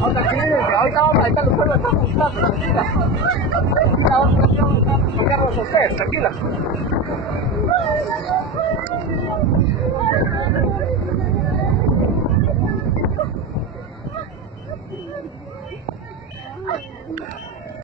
No, ahorita vamos, ahí está el pueblo, está buscando, tranquila. Tranquila, vamos a tocarlos a ustedes, tranquila.